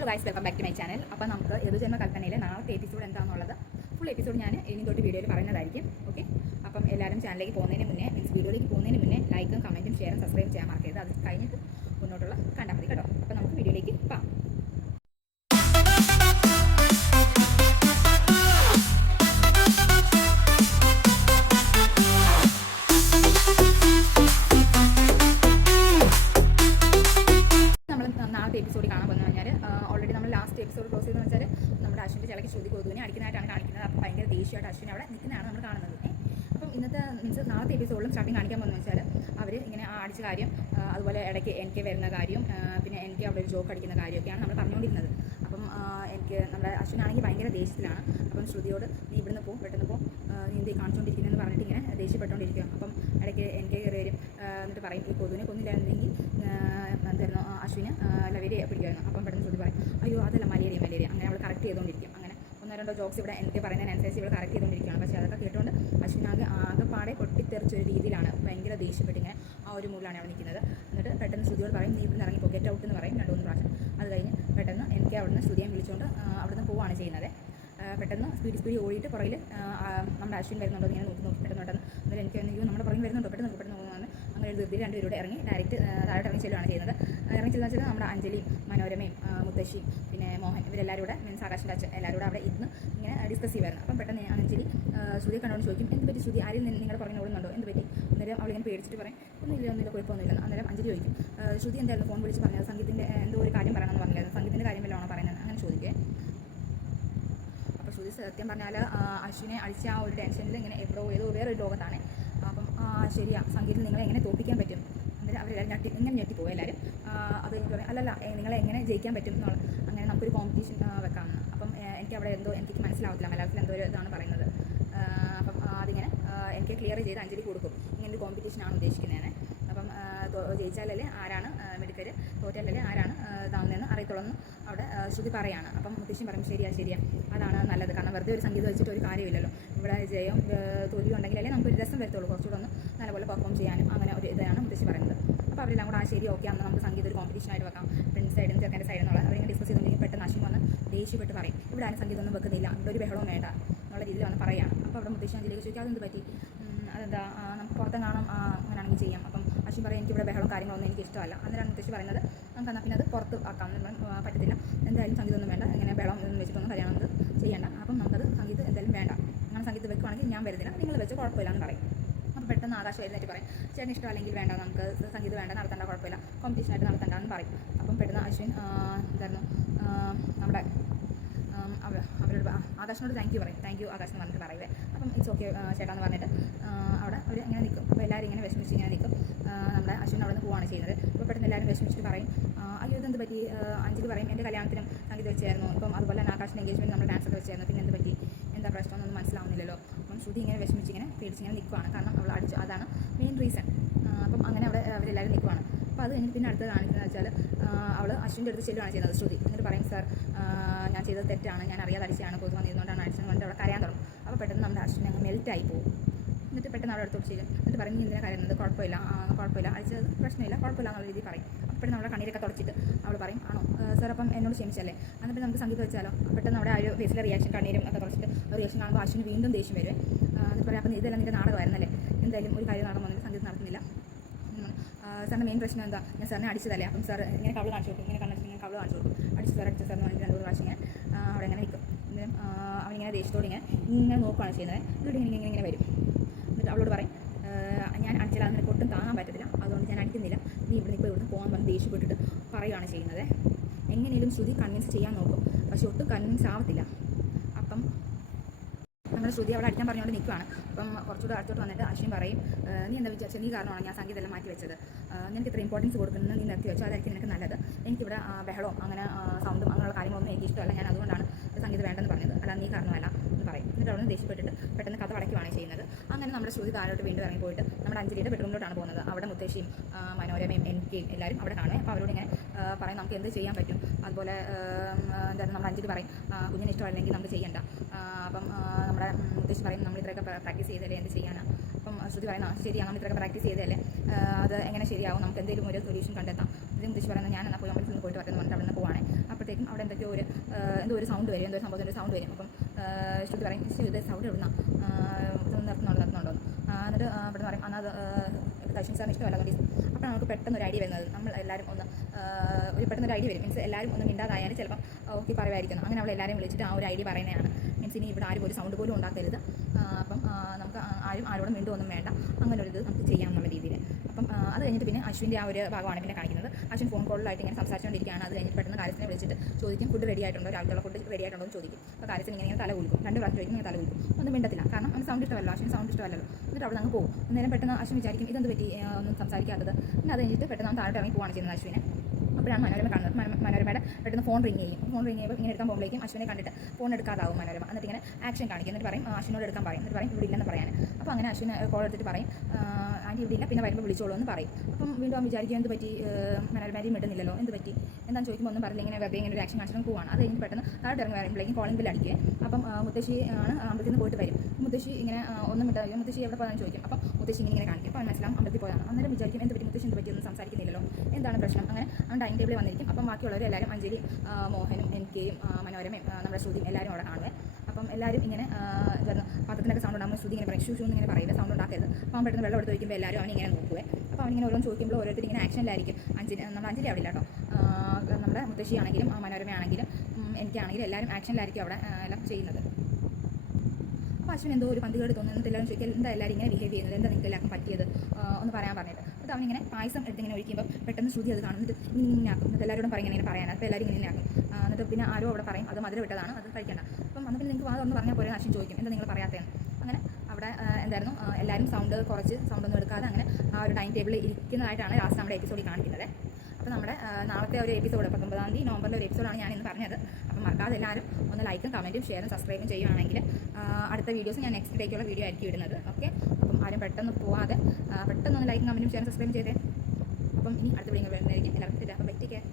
Hello guys, welcome back to my channel. അപ്പോൾ നമുക്ക് ഋതുജന്മ കൽപ്പനയിലെ നാളത്തെ എപ്പിസോഡ് എന്താണെന്നുള്ളത് ഫുൾ എപ്പിസോഡ് ഞാൻ ഇനി തൊട്ട് വീഡിയോയിൽ പറയുന്നതായിരിക്കും. ഓക്കെ, അപ്പം എല്ലാവരും ചാനലിലേക്ക് പോകുന്നതിന് മുന്നേ വീഡിയോയിലേക്ക് പോകുന്നതിന് മുന്നേ ലൈക്കും കമൻറ്റും ഷെയറും സബ്സ്ക്രൈബ് ചെയ്യാൻ മറക്കരുത്. അത് കഴിഞ്ഞിട്ട് മുന്നോട്ടുള്ള കണ്ടാൽ മതി കേട്ടോ. അപ്പോൾ നമുക്ക് വീഡിയോയിലേക്ക് പോകാം. നാളത്തെ എപ്പിസോഡ് കാണാൻ പോകുന്നത് പറഞ്ഞാൽ ഓൾറെഡി നമ്മൾ ലാസ്റ്റ് എപ്പിസോഡ് ക്ലോസ് ചെയ്തെന്ന് വെച്ചാൽ നമ്മുടെ അശ്വിൻ്റെ ചിലക്ക് ശ്രുതി കൊതുവിനെ അടിക്കുന്നതായിട്ടാണ് കാണിക്കുന്നത്. അപ്പോൾ ഭയങ്കര ദേഷ്യമായിട്ട് അശ്വിൻ അവിടെ നിൽക്കുന്നതാണ് നമ്മൾ കാണുന്നത്. അപ്പം ഇന്നത്തെ മീൻസ് നാളത്തെ എപ്പിസോഡിലും സ്റ്റാർട്ടിങ് കാണിക്കാൻ പോകുന്നത് വെച്ചാൽ അവർ ഇങ്ങനെ അടിച്ച കാര്യം, അതുപോലെ ഇടയ്ക്ക് എനിക്ക് വരുന്ന കാര്യം, പിന്നെ എനിക്ക് അവിടെ ഒരു ജോക്ക് അടിക്കുന്ന കാര്യമൊക്കെയാണ് നമ്മൾ പറഞ്ഞുകൊണ്ടിരുന്നത്. അപ്പം എനിക്ക് നമ്മുടെ അശ്വിനാണെങ്കിൽ ഭയങ്കര ദേഷ്യത്തിലാണ്. അപ്പം ശ്രുതിയോട് നീ ഇവിടുന്ന് പോകും, പെട്ടെന്ന് പോകും, നീ എന്ത് കാണിച്ചുകൊണ്ടിരിക്കുന്നതെന്ന് പറഞ്ഞിട്ട് ഇങ്ങനെ ദേഷ്യപ്പെട്ടുകൊണ്ടിരിക്കുക. അപ്പം ഇടയ്ക്ക് എനിക്ക് കയറി വരും, എന്നിട്ട് പറയും ഈ കൊതുവിനെ കൊന്നില്ലായിരുന്നെങ്കിൽ എന്തായിരുന്നു അശ്വിന് ലവേരിയെ പിടിക്കുമായിരുന്നു. അപ്പം പെട്ടെന്ന് ശ്രുതി പറയും അയ്യോ അതല്ല മലേറിയ. അങ്ങനെ അവൾ കറക്റ്റ് ചെയ്തുകൊണ്ടിരിക്കും. അങ്ങനെ ഒന്നോ രണ്ടോ ജോക്സ് ഇവിടെ എനിക്ക് പറയുന്നതിനനുസരിച്ച് ഇവിടെ കറക്റ്റ് ചെയ്തുകൊണ്ടിരിക്കുകയാണ്. പക്ഷേ അതൊക്കെ കേട്ടുകൊണ്ട് അശ്വിനാകെ ആകെപ്പാടെ പൊട്ടിത്തെറിച്ചൊരു രീതിയിലാണ്, ഭയങ്കര ദേഷ്യപ്പെട്ട് ഇങ്ങനെ ആ ഒരു മൂലാണ് അവിടെ നിൽക്കുന്നത്. എന്നിട്ട് പെട്ടെന്ന് ശ്രുതിയോട് പറയും നീ ഇവിടുന്ന് ഇറങ്ങി ഗെറ്റ് ഔട്ട് എന്ന് പറയും 2-3 പ്രാവശ്യം. അത് കഴിഞ്ഞ് പെട്ടെന്ന് എനിക്ക് അവിടുന്ന് ശ്രുതിയെ വിളിച്ചുകൊണ്ട് അവിടുന്ന് പോവുകയാണ് ചെയ്യുന്നത്. പെട്ടെന്ന് സ്പീഡ് ഓടിയിട്ട് പുറകിൽ നമ്മുടെ അശ്വിൻ വരുന്നുണ്ടോ ഇങ്ങനെ നോക്കി പെട്ടെന്ന് എന്നിട്ട് എനിക്ക് അയ്യോ നമ്മുടെ പുറകിൽ വരുന്നുണ്ടോ പെട്ടെന്ന് പോകുന്നതാണ്. അങ്ങനെ ധൃതി രണ്ടുപേരോട് ഇറങ്ങി ഡയറക്റ്റ് താഴോട്ട് ഇറങ്ങി ചെല്ലുകയാണ് ചെയ്യുന്നത്. ഇറങ്ങി ചെല്ലുന്ന വെച്ചാൽ നമ്മുടെ അഞ്ജലിയും മനോരമയും മുത്തശ്ശിയും പിന്നെ മോഹൻ ഇവരെല്ലാവരും കൂടെ മീൻസ് ആകാശിൻ്റെ അച്ഛൻ എല്ലാവരും കൂടെ അവിടെ ഇരുന്ന് ഇങ്ങനെ ഡിസ്കസ് ചെയ്യുമായിരുന്നു. അപ്പം പെട്ടെന്ന് അഞ്ജലി ശ്രുതിയെ കണ്ടുകൊണ്ട് ചോദിക്കും എന്ത് പറ്റി ശ്രുതി, ആരും നിങ്ങളുടെ പുറകിൽ ഓടുന്നുണ്ടോ, എന്ത് പറ്റി? അന്നേരം അവളിങ്ങനെ പേടിച്ചിട്ട് പറയും ഒന്നുമില്ല കുഴപ്പമൊന്നുമില്ല. അന്നേരം അഞ്ജലി ചോദിക്കും ശ്രുതി എന്തായിരുന്നു ഫോൺ വിളിച്ച് പറഞ്ഞത്, സംഗീതത്തിൻ്റെ എന്തോ ഒരു കാര്യം പറയണമെന്ന് പറഞ്ഞില്ലായിരുന്നു, സംഗീതത്തിൻ്റെ കാര്യം വല്ലതാണോ പറയുന്നത്, അങ്ങനെ ചോദിക്കേ. അപ്പോൾ ശ്രുതി സത്യം പറഞ്ഞാൽ അശ്വിനെ അടിച്ച ആ ഒരു ടെൻഷനിൽ ഇങ്ങനെ ഏതോ വേറൊരു ലോകത്താണ്. അപ്പം ശരിയാ, സംഗീതത്തിൽ നിങ്ങളെ എങ്ങനെ തോൽപ്പിക്കാൻ പറ്റും, അന്നേരം അവരെല്ലാവരും ഇങ്ങനെ ഞെട്ടിപ്പോകും എല്ലാവരും. അത് എനിക്ക് പറയും അല്ലല്ല നിങ്ങളെ എങ്ങനെ ജയിക്കാൻ പറ്റും എന്നുള്ള, അങ്ങനെ നമുക്കൊരു കോമ്പറ്റീഷൻ വെക്കാമെന്ന്. അപ്പം എനിക്ക് അവിടെ എനിക്ക് മനസ്സിലാവത്തില്ല, മലയാളത്തിൽ എന്തോ ഒരു ഇതാണ് പറയുന്നത്. അപ്പം അതിങ്ങനെ എനിക്ക് ക്ലിയർ ചെയ്ത് അഞ്ജലി കൊടുക്കും, ഇങ്ങനെ ഒരു കോമ്പറ്റീഷനാണ് ഉദ്ദേശിക്കുന്നതിന്. അപ്പം ജയിച്ചാലല്ലേ ആരാണ് മിടുക്കർ, തോറ്റാലല്ലേ ആരാണ് ഇതാവുന്നതെന്ന് അറിയത്തുള്ളൂ അവിടെ ശ്രുതി പറയാണ്. അപ്പം മുത്തശ്ശി പറയും ശരിയാ അതാണ് നല്ലത്, കാരണം വെറുതെ ഒരു സംഗീതം വെച്ചിട്ട് ഒരു കാര്യമില്ലല്ലോ, ഇവിടെ ജയം തോൽവി ഉണ്ടെങ്കിലല്ലേ നമുക്കൊരു രസം വരത്തുള്ളൂ, കുറച്ചുകൂടെ ഒന്ന് നല്ലപോലെ പെർഫോം ചെയ്യാനും. അങ്ങനെ ഒരു ഇതാണ് മുത്തശ്ശി പറയുന്നത്. അപ്പോൾ അവരെല്ലാം കൂടെ ശരി ഓക്കെ അന്ന് നമുക്ക് സംഗീതം ഒരു കോമ്പറ്റീഷനായിട്ട് വെക്കാം, ഫ്രണ്ട് സൈഡിൽ നിന്ന് ചെറുക്കൻ്റെ സൈഡിൽ നിന്നുള്ള അവരിങ്ങനെ ഡിസ്കസ് ചെയ്തുകൊണ്ടെങ്കിൽ പെട്ടെന്ന് അശ്വിൻ വന്ന് ദേഷ്യപ്പെട്ട് പറയും ഇവിടെ ആരും സംഗീതം ഒന്നും വെക്കുന്നില്ല, ഇവിടെ ഒരു ബഹളവും വേണ്ട എന്നുള്ള രീതിയിൽ വന്ന് പറയുകയാണ്. അപ്പോൾ അവിടെ മുത്തശ്ശി അഞ്ജലിക്ക് ചോദിക്കും അതെന്ത് പറ്റി, അതെന്താ നമുക്ക് പുറത്തെ കാണാം അങ്ങനെയാണെങ്കിൽ ചെയ്യാം. അപ്പം അശ്വിൻ പറയും എനിക്കിവിടെ ബഹളം കാര്യങ്ങളൊന്നും എനിക്ക് ഇഷ്ടമല്ല. അന്നേരമാണ് മുത്തശ്ശി പറയുന്നത് നമുക്ക് എന്നാൽ പിന്നെ അത് പുറത്ത് ആക്കാം, പറ്റത്തില്ല, എന്തായാലും സംഗീതമൊന്നും വേണ്ട, ഇങ്ങനെ ബഹളം ഒന്നും വെച്ചിട്ടൊന്നും കല്യാണം ചെയ്യേണ്ട, അപ്പം നമുക്കത് സംഗീതം എന്തായാലും വേണ്ട, അങ്ങനെ സംഗീതം വെക്കുവാണെങ്കിൽ ഞാൻ വരുന്നില്ല, നിങ്ങൾ വെച്ച് കുഴപ്പമില്ല എന്ന് പറയും. അപ്പോൾ പെട്ടെന്ന് ആകാശം എഴുന്നേറ്റ് പറയും ചേട്ടൻ ഇഷ്ടമല്ലെങ്കിൽ വേണ്ട, നമുക്ക് സംഗീതം വേണ്ട, നടത്തേണ്ട, കുഴപ്പമില്ല, കോമ്പറ്റീഷനായിട്ട് നടത്തേണ്ട എന്ന് പറയും. അപ്പം പെട്ടെന്ന് അശ്വിൻ എന്തായിരുന്നു നമ്മുടെ അവരോട് ആകാശിനോട് താങ്ക് യു ആകാശ് എന്ന് പറഞ്ഞിട്ട് പറയുവേ. അപ്പം ഇറ്റ്സ് ഓക്കെ ചേട്ടാന്ന് പറഞ്ഞിട്ട് അവിടെ അവർ ഇങ്ങനെ നിൽക്കും. അപ്പോൾ എല്ലാവരും ഇങ്ങനെ വിഷമിച്ച് ഇങ്ങനെ നിൽക്കും. നമ്മുടെ അശ്വിൻ അവിടെ നിന്ന് പോവുകയാണ് ചെയ്യുന്നത്. അപ്പോൾ പെട്ടെന്ന് എല്ലാവരും വിഷമിച്ചിട്ട് പറയും അയ്യോ ഇതെന്ത് പറ്റി, അഞ്ജലി പറയും എൻ്റെ കല്യാണത്തിനും സംഗീതം വെച്ചായിരുന്നു, ഇപ്പം അതുപോലെ തന്നെ ആകാശിൻ്റെ എൻഗേജ്മെൻറ്റ് നമ്മൾ ഡാൻസൊക്കെ വെച്ചായിരുന്നു, പിന്നെ എന്ത് പറ്റി, എന്താ പ്രശ്നമൊന്നും മനസ്സിലാവുന്നില്ലല്ലോ. അപ്പം ശ്രുതി ഇങ്ങനെ വിഷമിച്ചിങ്ങനെ പേടിച്ചിങ്ങനെ നിൽക്കുവാണ്, കാരണം അവൾ അടിച്ചു, അതാണ് മെയിൻ റീസൺ. അപ്പം അങ്ങനെ അവിടെ അവരെല്ലാവരും നിൽക്കുവാണ്. അപ്പോൾ അത് കഴിഞ്ഞിട്ട് പിന്നെ അടുത്ത് കാണിക്കുന്നത് വെച്ചാൽ അവൾ അശ്വിൻ്റെ അടുത്ത് ചെല്ലുകയാണ് ചെയ്യുന്നത് ശ്രുതി. എന്നിട്ട് പറയും സാർ ഞാൻ ചെയ്തത് തെറ്റാണ്, ഞാൻ അറിയാതെ അടിച്ചാണ്, കൊതു വന്നിരുന്നുകൊണ്ടാണ് അടിച്ചത് പറഞ്ഞിട്ട് അവിടെ കരയാൻ തുടങ്ങും. അപ്പോൾ പെട്ടെന്ന് നമ്മുടെ അശ്വിൻ അങ്ങ് മെൽറ്റായി പോകും. എന്നിട്ട് പെട്ടെന്ന് അവിടെ അടുത്തോട്ട് ചെയ്യും. എന്നിട്ട് പറയും നീ എന്തിനാ കരയുന്നത്, കുഴപ്പമില്ല അടിച്ചത് പ്രശ്നമില്ല, കുഴപ്പമില്ല എന്നുള്ള രീതിയിൽ പറയും. അപ്പോൾ നമ്മുടെ കണ്ണീരൊക്കെ തുടച്ചിട്ട് അവൾ പറയും ആണോ സാർ അപ്പം എന്നോട് ക്ഷമിച്ചല്ലേ, എന്നിട്ട് നമുക്ക് സംഗീതം വെച്ചാലോ. പെട്ടെന്ന് അവിടെ ആ ഒരു ഫേസിലെ റിയാക്ഷൻ കണ്ണീരും ഒക്കെ തുടച്ചിട്ട് റിയാക്ഷൻ കാണുമ്പോൾ അശ്വിന് വീണ്ടും ദേഷ്യം വരുവേ. എന്നിട്ട് പറയാം അപ്പം ഇതെല്ലാം നിൻ്റെ നാടകമായിരുന്നല്ലേ, എന്തായാലും ഒരു കാര്യം നടന്നു വന്നിട്ട് സംഗീതം നടത്തുന്നില്ല, സാറിൻ്റെ മെയിൻ പ്രശ്നം എന്താ, ഞാൻ സാറിനെ അടിച്ചതല്ലേ. അപ്പം സാർ ഇങ്ങനെ കവള് കാണിച്ചു കൊടുക്കും, ഇങ്ങനെ കവള് കാണിച്ചു കൊടുക്കും, അടിച്ചു സാറിന് വേണ്ടി 2-3 പ്രാവശ്യം ഇങ്ങനെ അവിടെ ഇങ്ങനെ നിൽക്കും. എന്നിട്ട് അവനിങ്ങനെ ദേഷ്യത്തോടെ ഇങ്ങനെ നോക്കുകയാണ് ചെയ്യുന്നത്. എന്നിട്ട് ഇങ്ങനെ വരും. എന്നിട്ട് അവളോട് പറയും ഞാൻ അടിച്ചാൽ നിനക്ക് ഒട്ടും താങ്ങാൻ പറ്റത്തില്ല, അതുകൊണ്ട് ഞാൻ അടിക്കുന്നില്ല, നീ ഇവിടുന്ന് പോകാൻ പറഞ്ഞ് ദേഷ്യപ്പെട്ടിട്ട് പറയുകയാണ് ചെയ്യുന്നത്. എങ്ങനെയും ശ്രുതി കൺവിൻസ് ചെയ്യാൻ നോക്കും, പക്ഷെ ഒട്ടും കൺവിൻസ് ആവത്തില്ല. അപ്പം നമ്മുടെ ശ്രുതി അവളെ അടിക്കാൻ പറഞ്ഞുകൊണ്ട് നിൽക്കുകയാണ്. അപ്പം കുറച്ചുകൂടെ അടുത്തോട്ട് വന്നിട്ട് അശ്വിൻ പറയും നീ എന്താ വിചാരിച്ചത്, നീ കാരണമാണ് ഞാൻ സംഗീതമെല്ലാം മാറ്റി വെച്ചത്, നിനക്ക് ഇത്ര ഇമ്പോർട്ടൻസ് കൊടുക്കുന്നത് നീ നിർത്തി വെച്ചോ, അതായിരിക്കും നിനക്ക് നല്ലത്, എനിക്കിവിടെ ബഹളവും അങ്ങനെ സൗണ്ടും അങ്ങനെയുള്ള കാര്യങ്ങളൊന്നും എനിക്ക് ഇഷ്ടമല്ല, ഞാൻ അതുകൊണ്ടാണ് സംഗീതം വേണ്ടെന്ന് പറഞ്ഞത്, അല്ല നീ കാരണമല്ല എന്ന് പറയും. എന്നിട്ട് അവിടെ നിന്ന് ദേഷ്യപ്പെട്ടിട്ട് പെട്ടെന്ന് കഥ അടയ്ക്കുകയാണ് ചെയ്യുന്നത്. അങ്ങനെ നമ്മുടെ ശ്രുതി താഴോട്ട് വീണ്ടും ഇറങ്ങി പോയിട്ട് നമ്മുടെ അഞ്ജലിയുടെ ബെഡ്റൂമിലോട്ടാണ് പോകുന്നത്. അവിടെ മുത്തശ്ശിയും മനോരമയും എനിക്കും എല്ലാവരും അവിടെ കാണുക. അപ്പോൾ അവരോട് ഇങ്ങനെ പറയും നമുക്ക് എന്ത് ചെയ്യാൻ പറ്റും, അതുപോലെ എന്തായാലും നമ്മുടെ അഞ്ജലി പറയും കുഞ്ഞിന് ഇഷ്ടമല്ലെങ്കിൽ നമുക്ക് ചെയ്യണ്ട. അപ്പം നമ്മുടെ മുത്തശ്ശി പറയും നമ്മൾ ഇത്രയൊക്കെ പ്രാക്ടീസ് ചെയ്തല്ലേ എന്ത് ചെയ്യാനാണ്. അപ്പം ശ്രുതി പറയുന്നത് ശരിയാണ്, നമ്മൾ ഇത്രയൊക്കെ പ്രാക്ടീസ് ചെയ്തല്ലേ, അത് എങ്ങനെ ശരിയാവും, നമുക്ക് എന്തെങ്കിലും ഒരു സൊല്യൂഷൻ കണ്ടെത്താം. ഇത് മുത്തശ്ശി പറയുന്നത് ഞാൻ എന്നാൽ പോയി അമ്പലത്തിൽ നിന്ന് പോയിട്ട് വരുന്നത് പറഞ്ഞിട്ട് അവിടെ നിന്ന് പോവാണ്. അപ്പോഴത്തേക്കും കഴിയുമ്പോഴത്തേക്കും അവിടെ എന്തൊക്കെയോ എന്തോ ഒരു സൗണ്ട് വരും, എന്തോ ഒരു സംഭവത്തിൻ്റെ സൗണ്ട് വരും. അപ്പം ശ്രുതി പറയും ഇത് സൗണ്ട് എവിടുന്ന നിർത്തുന്നുണ്ടോ എന്നിട്ട് അവിടെ പറയും എന്നാൽ അത് അശ്വിൻ സാറിന് ഇഷ്ടമല്ല അതുകൊണ്ട്. അപ്പോൾ നമുക്ക് പെട്ടെന്നൊരു ഐഡിയ വരുന്നത് നമ്മൾ എല്ലാവരും ഒന്ന് ഒരു പെട്ടെന്നൊരു ഐഡിയ വരും. മീൻസ് എല്ലാവരും ഒന്ന് മിണ്ടാതായാലും ചിലപ്പം ഓക്കെ പറയുമായിരിക്കുന്നു. അങ്ങനെ അവൾ എല്ലാവരും വിളിച്ചിട്ട് ആ ഒരു ഐഡിയ പറയുന്നതാണ്. മീൻസ് ഇനി ഇവിടെ ആരും ഒരു സൗണ്ട് പോലും ഉണ്ടാക്കരുത്, അപ്പം നമുക്ക് ആരോടും മിണ്ടുമൊന്നും വേണ്ട, അങ്ങനെ ഒരു ഇത് നമുക്ക് ചെയ്യാം എന്നുള്ള രീതിയിൽ. അപ്പം അത് കഴിഞ്ഞിട്ട് പിന്നെ അശ്വിൻ്റെ ആ ഒരു ഭാഗമാണ് പിന്നെ കാണിക്കുന്നത്. അശ്വിൻ ഫോൺ കോളിലായിട്ട് ഇങ്ങനെ സംസാരിച്ചുകൊണ്ടിരിക്കുകയാണ്. അത് കഴിഞ്ഞിട്ട് പെട്ടെന്ന് കാര്യത്തിനെ വിളിച്ചിട്ട് ചോദിക്കും ഫുഡ് റെഡി ആയിട്ടുണ്ടോ, രാവിലെയുള്ള ഫുഡ് റെഡി ആയിട്ടുണ്ടോ എന്ന് ചോദിക്കും. അപ്പോൾ കാര്യത്തിന് ഇങ്ങനെ തല കുലുക്കും, 2 പ്രാവശ്യം ചോദിക്കും, ഇങ്ങനെ തല കുലുക്കും, ഒന്നും മിണ്ടത്തില്ല. കാരണം അവന് സൗണ്ട് ഇഷ്ടമല്ലോ, അശ്വിൻ സൗണ്ട് ഇഷ്ടമല്ലല്ലോ. എന്നിട്ട് അവിടെ അങ്ങ് പോകും. അന്നേരം പെട്ടെന്ന് അശ്വിൻ വിചാരിക്കും ഇതെന്ത് പറ്റി ഒന്നും സംസാരിക്കാത്തത്. പിന്നെ അത് കഴിഞ്ഞിട്ട് പെട്ടെന്ന് താഴോട്ട് ഇറങ്ങി പോവാണ് ചെയ്യുന്നത് അശ്വിനെ. അപ്പോഴാണ് മനോരമ കാണുന്നത്. മനോരമയുടെ പെട്ടെന്ന് ഫോൺ റിങ് ചെയ്യും. ഫോൺ റിങ് ചെയ്യുമ്പോൾ ഇങ്ങനെ എടുക്കാൻ പോകുമ്പോഴേക്കും അശ്വിനെ കണ്ടിട്ട് ഫോൺ എടുക്കാതാവും മനോരമ. എന്നിട്ട് ഇങ്ങനെ ആക്ഷൻ കാണിക്കും. എന്നിട്ട് പറയും അശ്വിനോട് എടുക്കാൻ പറയും. എന്നിട്ട് പറയും ഇവിടെ ഇല്ലെന്ന് പറയാൻ. അപ്പോൾ അങ്ങനെ അശ്വിൻ കോൾ എടുത്തിട്ട് പറയും ആൻറ്റി ഇവിടെ ഇല്ല, പിന്നെ വരുമ്പോൾ വിളിച്ചോളൂ എന്ന് പറയും. അപ്പം വീണ്ടും അവൻ വിചാരിക്കും എന്ത് പറ്റി, മനോരമയും മിട്ടുന്നില്ലല്ലോ, എന്ത് പറ്റി എന്താണെന്ന് ചോദിക്കുമ്പോൾ ഒന്നും പറഞ്ഞില്ല. ഇങ്ങനെ വെറുതെ ഇങ്ങനെ ഒരു ആക്ഷൻ കാണിച്ചിട്ട് പോവാണ്. അത് കഴിഞ്ഞ് പെട്ടെന്ന് താഴോട്ട് ഇറങ്ങി വരുമ്പോഴേക്കും കോളിംഗ് ബെൽ അടിക്കുക. അപ്പം മുത്തശ്ശി ആണ് അമ്പലത്തിൽ നിന്ന് പോയിട്ട് വരും. മുത്തശ്ശി ഇങ്ങനെ ഒന്നും മിട്ടായോ, മുത്തശ്ശി എവിടെ പോകാൻ ചോദിക്കും. അപ്പം മുത്തശ്ശി ഇങ്ങനെ കാണിക്കും. അപ്പോൾ മനസ്സിലാവും അമ്പലത്തിൽ പോയതാണ്. അന്നേരം വിചാരിക്കും എന്ത് പറ്റി, മുത്തശ്ശി എന്ത് പറ്റി ഒന്നും സംസാരിക്കുന്നില്ലല്ലോ, എന്താണ് പ്രശ്നം. അങ്ങനെ അവൻ ഡൈനിങ് ടേബിളിൽ വന്നിരിക്കും. അപ്പം ബാക്കിയുള്ളവർ എല്ലാവരും അഞ്ജലി, മോഹനും എനിക്കെയും മനോരമയും നമ്മുടെ ശ്രുതിയും എല്ലാവരും അവിടെ കാണുവേ. അപ്പം എല്ലാവരും ഇങ്ങനെ പാത്രത്തിനൊക്കെ സൗണ്ട് ഉണ്ടാകുമ്പോൾ ശ്രുതി ഇങ്ങനെ പറയും ഷൂ എന്നിങ്ങനെ പറയില്ല, സൗണ്ട് ഉണ്ടാക്കരുത്. അപ്പോൾ അവൻ പെട്ടെന്ന് വെള്ളം എടുത്ത് വയ്ക്കുമ്പോൾ എല്ലാവരും അവനിങ്ങനെ നോക്കുവേ. അപ്പോൾ അവനിങ്ങനെ ഓരോന്ന് ചോദിക്കുമ്പോൾ ഓരോരുത്തർ ഇങ്ങനെ ആക്ഷനിലായിരിക്കും. നമ്മുടെ അഞ്ജലി അവിടെ ഇല്ല കേട്ടോ, നമ്മുടെ മുത്തശ്ശിയാണെങ്കിലും മനോരമയാണെങ്കിലും എനിക്കാണെങ്കിലും എല്ലാവരും ആക്ഷനിലായിരിക്കും അവിടെ എല്ലാം ചെയ്യുന്നത്. അപ്പോൾ അശ്വിൻ എന്തോ ഒരു പന്തികേട് തോന്നുന്നു. എല്ലാവരും ചോദിക്കുക എന്താ എല്ലാവരും ഇങ്ങനെ ബിഹേവ് ചെയ്യുന്നത്, എന്താ നിങ്ങൾക്ക് എല്ലാവർക്കും പറ്റിയത് ഒന്ന് പറയാൻ പറഞ്ഞിട്ട്. അപ്പോൾ അവനിങ്ങനെ പായസം എടുത്തിങ്ങനെ ഒഴിക്കുമ്പോൾ പെട്ടെന്ന് ശ്രുതി അത് കാണുന്നിട്ട് ഇങ്ങനെ ആക്കും. എന്നിട്ട് എല്ലാവരോടും പറയും ഇങ്ങനെ പറയാൻ. അപ്പോൾ എല്ലാവരും ഇങ്ങനെ ആക്കും. എന്നിട്ട് പിന്നെ ആരോ അവിടെ പറയും അത് മധുരം വിട്ടതാണ്, അത് കഴിക്കേണ്ട. അപ്പം അന്ന് പിന്നെ നിങ്ങൾക്ക് അതൊന്ന് പറഞ്ഞാൽ പോലെ അശ്വിൻ ചോദിക്കും എന്താ നിങ്ങൾ പറയാത്തതെന്ന്. അങ്ങനെ അവിടെ എന്തായിരുന്നു എല്ലാവരും സൗണ്ട് കുറച്ച് സൗണ്ടൊന്നും എടുക്കാതെ അങ്ങനെ ആ ഒരു ഡൈനിങ് ടേബിളിൽ ഇരിക്കുന്നതായിട്ടാണ് ലാസ്റ്റ് നമ്മുടെ എപ്പിസോഡിൽ കാണിക്കുന്നത്. അപ്പോൾ നമ്മുടെ നാളത്തെ ഒരു എപ്പിസോഡ് 19-ാം തീയതി നവംബറിലെ ഒരു എപ്പിസോഡാണ് ഞാൻ ഇന്ന് പറഞ്ഞത്. അപ്പം മറക്കാതെ എല്ലാവരും ഒന്ന് ലൈക്കും കമൻറ്റും ഷെയറും സബ്സ്ക്രൈബും ചെയ്യുകയാണെങ്കിൽ അടുത്ത വീഡിയോസ് ഞാൻ നെക്സ്റ്റ് ഡേക്കുള്ള വീഡിയോ ആയിരിക്കും ഇടുന്നത്. ഓക്കെ, അപ്പം ആരും പെട്ടെന്ന് പോവാതെ പെട്ടെന്ന് ഒന്ന് ലൈക്കും കമൻറ്റും ഷെയറും സബ്സ്ക്രൈബും ചെയ്തേ. അപ്പം ഇനി അടുത്ത വീഡിയോ വരുന്നതായിരിക്കും. എല്ലാവർക്കും ബൈ, ടേക്ക് കെയർ.